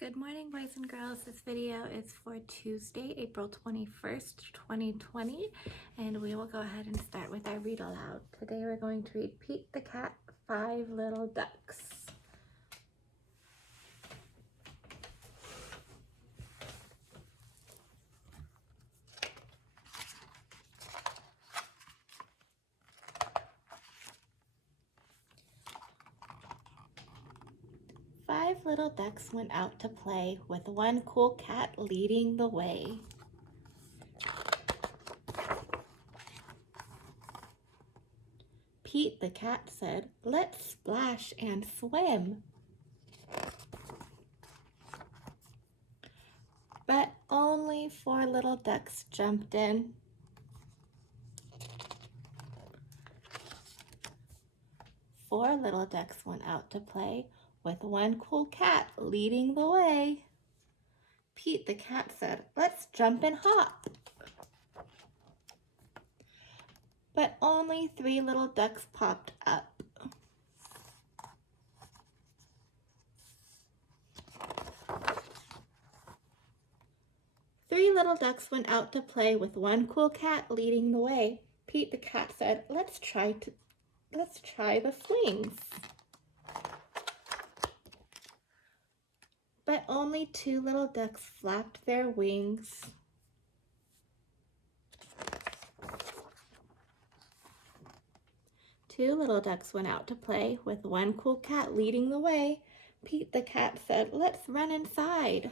Good morning, boys and girls. This video is for Tuesday, April 21st, 2020, and we will go ahead and start with our read aloud. Today we're going to read Pete the Cat, Five Little Ducks. Five little ducks went out to play, with one cool cat leading the way. Pete the cat said, "Let's splash and swim." But only four little ducks jumped in. Four little ducks went out to play, with one cool cat leading the way. Pete the cat said, "Let's jump and hop." But only three little ducks popped up. Three little ducks went out to play, with one cool cat leading the way. Pete the cat said, let's try the swings." But only two little ducks flapped their wings. Two little ducks went out to play, with one cool cat leading the way. Pete the cat said, "Let's run inside."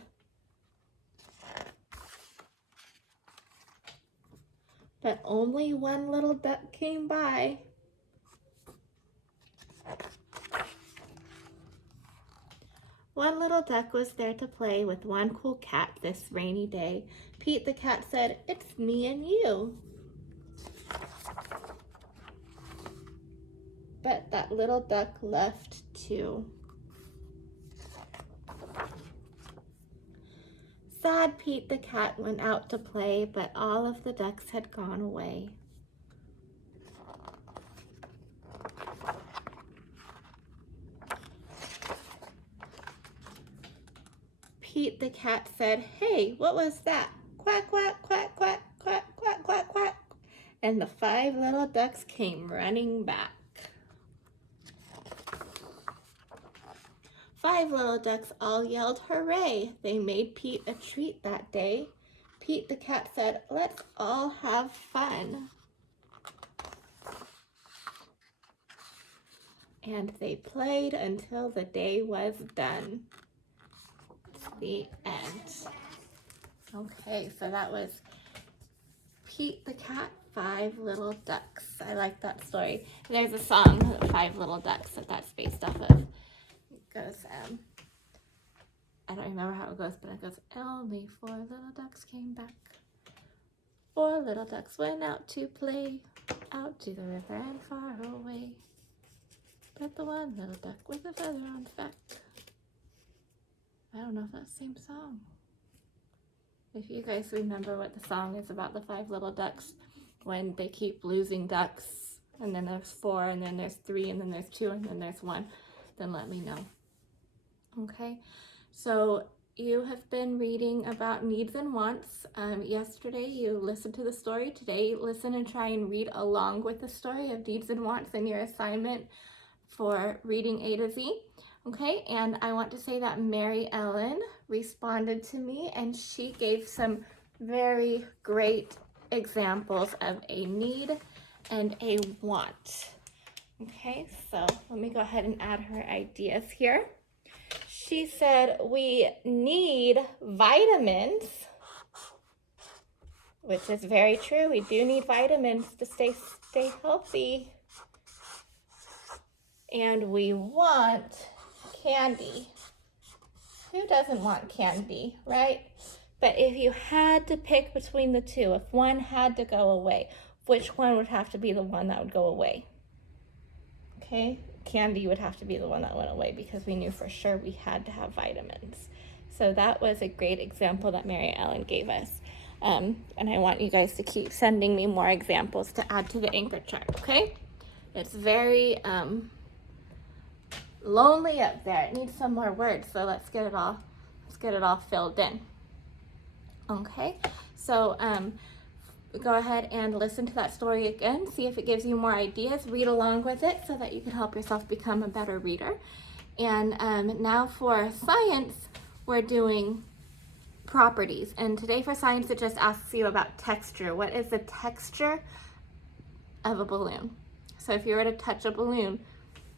But only one little duck came by. One little duck was there to play with one cool cat this rainy day. Pete the cat said, "It's me and you." But that little duck left too. Sad Pete the cat went out to play, but all of the ducks had gone away. Pete the cat said, "Hey, what was that? Quack, quack, quack, quack, quack, quack, quack, quack." And the five little ducks came running back. Five little ducks all yelled hooray. They made Pete a treat that day. Pete the cat said, "Let's all have fun." And they played until the day was done. The end. Okay, so that was Pete the Cat, Five Little Ducks. I like that story. There's a song, Five Little Ducks, that's based off of. It goes, I don't remember how it goes, but it goes, only four little ducks came back. Four little ducks went out to play, out to the river and far away. But the one little duck with a feather on his back. I don't know if that's the same song. If you guys remember what the song is about the five little ducks, when they keep losing ducks, and then there's four, and then there's three, and then there's two, and then there's one, then let me know. Okay, so you have been reading about needs and wants. Yesterday you listened to the story. Today listen and try and read along with the story of needs and wants in your assignment for reading A to Z. Okay, and I want to say that Mary Ellen responded to me and she gave some very great examples of a need and a want. Okay, so let me go ahead and add her ideas here. She said we need vitamins, which is very true. We do need vitamins to stay healthy. And we want candy. Who doesn't want candy, right? But if you had to pick between the two, if one had to go away, which one would have to be the one that would go away? Okay, candy would have to be the one that went away because we knew for sure we had to have vitamins. So that was a great example that Mary Ellen gave us. And I want you guys to keep sending me more examples to add to the anchor chart, okay? It's very lonely up there. It needs some more words, so let's get it all Let's get it all filled in. Okay, so go ahead and listen to that story again, see if it gives you more ideas, read along with it so that you can help yourself become a better reader. And now for science, we're doing properties. And today for science, it just asks you about texture. What is the texture of a balloon? So if you were to touch a balloon,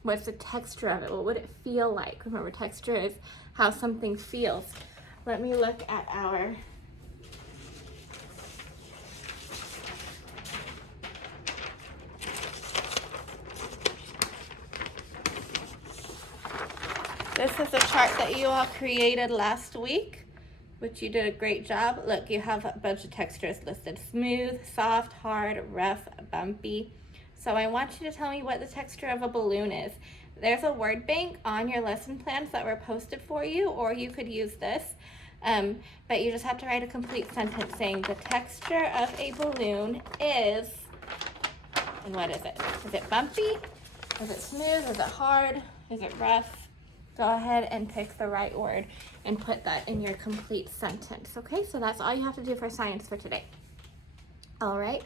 what's the texture of it? What would it feel like? Remember, texture is how something feels. Let me look at our This is a chart that you all created last week, which you did a great job. Look, you have a bunch of textures listed: smooth, soft, hard, rough, bumpy. So I want you to tell me what the texture of a balloon is. There's a word bank on your lesson plans that were posted for you, or you could use this. But you just have to write a complete sentence saying the texture of a balloon is, and what is it? Is it bumpy? Is it smooth? Is it hard? Is it rough? Go ahead and pick the right word and put that in your complete sentence. Okay, so that's all you have to do for science for today. All right,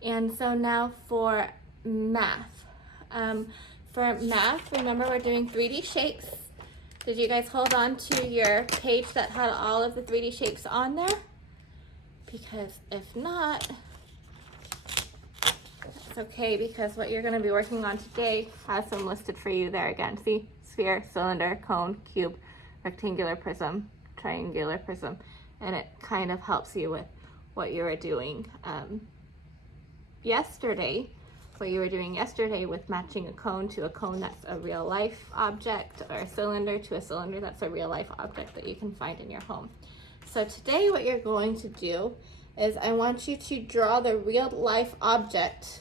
and so now for math. For math, remember we're doing 3D shapes. Did you guys hold on to your page that had all of the 3D shapes on there? Because if not, that's okay, because what you're going to be working on today has them listed for you there again. See? Sphere, cylinder, cone, cube, rectangular prism, triangular prism, and it kind of helps you with what you were doing yesterday, with matching a cone to a cone that's a real life object, or a cylinder to a cylinder that's a real life object that you can find in your home. So today what you're going to do is I want you to draw the real life object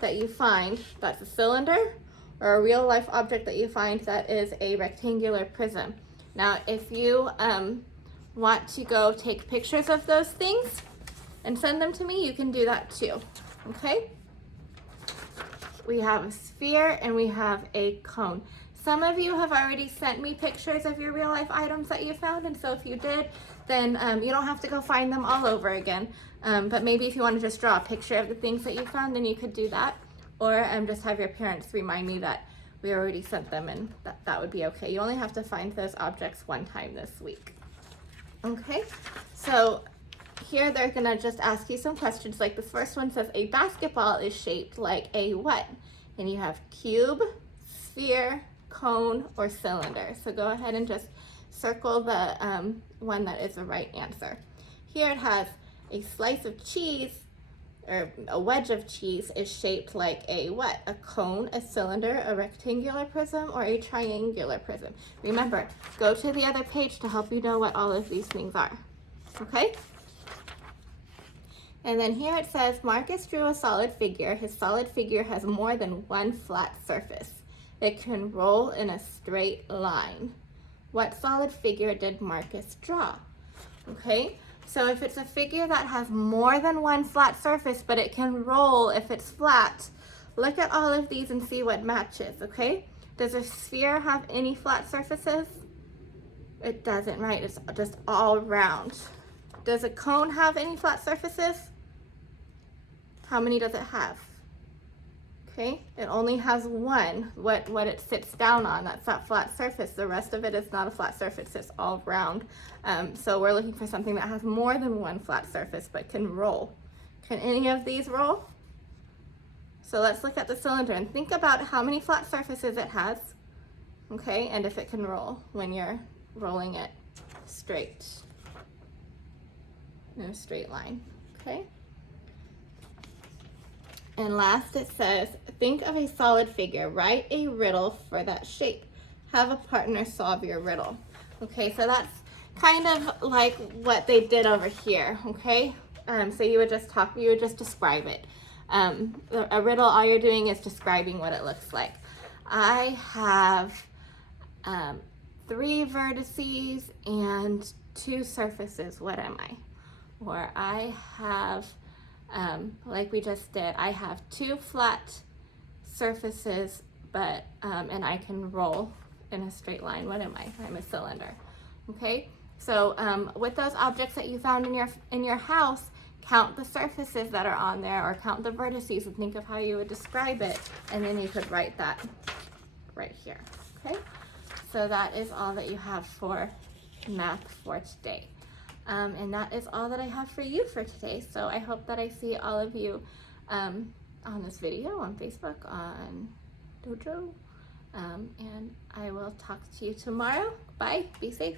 that you find that's a cylinder, or a real life object that you find that is a rectangular prism. Now, if you want to go take pictures of those things and send them to me, you can do that too, okay? We have a sphere and we have a cone. Some of you have already sent me pictures of your real life items that you found, and so if you did, then you don't have to go find them all over again. But maybe if you want to just draw a picture of the things that you found, then you could do that. Or just have your parents remind me that we already sent them, and that would be okay. You only have to find those objects one time this week. Okay, so here they're gonna just ask you some questions. Like the first one says, a basketball is shaped like a what? And you have cube, sphere, cone, or cylinder. So go ahead and just circle the one that is the right answer. Here it has a slice of cheese, or a wedge of cheese is shaped like a what? A cone, a cylinder, a rectangular prism, or a triangular prism. Remember, go to the other page to help you know what all of these things are. Okay? And then here it says, Marcus drew a solid figure. His solid figure has more than one flat surface. It can roll in a straight line. What solid figure did Marcus draw? Okay? So if it's a figure that has more than one flat surface, but it can roll if it's flat, look at all of these and see what matches, okay? Does a sphere have any flat surfaces? It doesn't, right? It's just all round. Does a cone have any flat surfaces? How many does it have? Okay, it only has one, what it sits down on, that's that flat surface. The rest of it is not a flat surface, it's all round. So we're looking for something that has more than one flat surface but can roll. Can any of these roll? So let's look at the cylinder and think about how many flat surfaces it has, okay, and if it can roll when you're rolling it straight, in a straight line, okay? And last it says, think of a solid figure, write a riddle for that shape. Have a partner solve your riddle. Okay, so that's kind of like what they did over here, okay? So you would just describe it. A riddle, all you're doing is describing what it looks like. I have 3 vertices and 2 surfaces, what am I? Or I have, like we just did, I have 2 flat surfaces, but and I can roll in a straight line. What am I? I'm a cylinder. Okay, So with those objects that you found in your house, count the surfaces that are on there, or count the vertices and think of how you would describe it, and then you could write that right here. Okay, so that is all that you have for math for today. And that is all that I have for you for today. So I hope that I see all of you on this video, on Facebook, on Dojo, and I will talk to you tomorrow. Bye, be safe.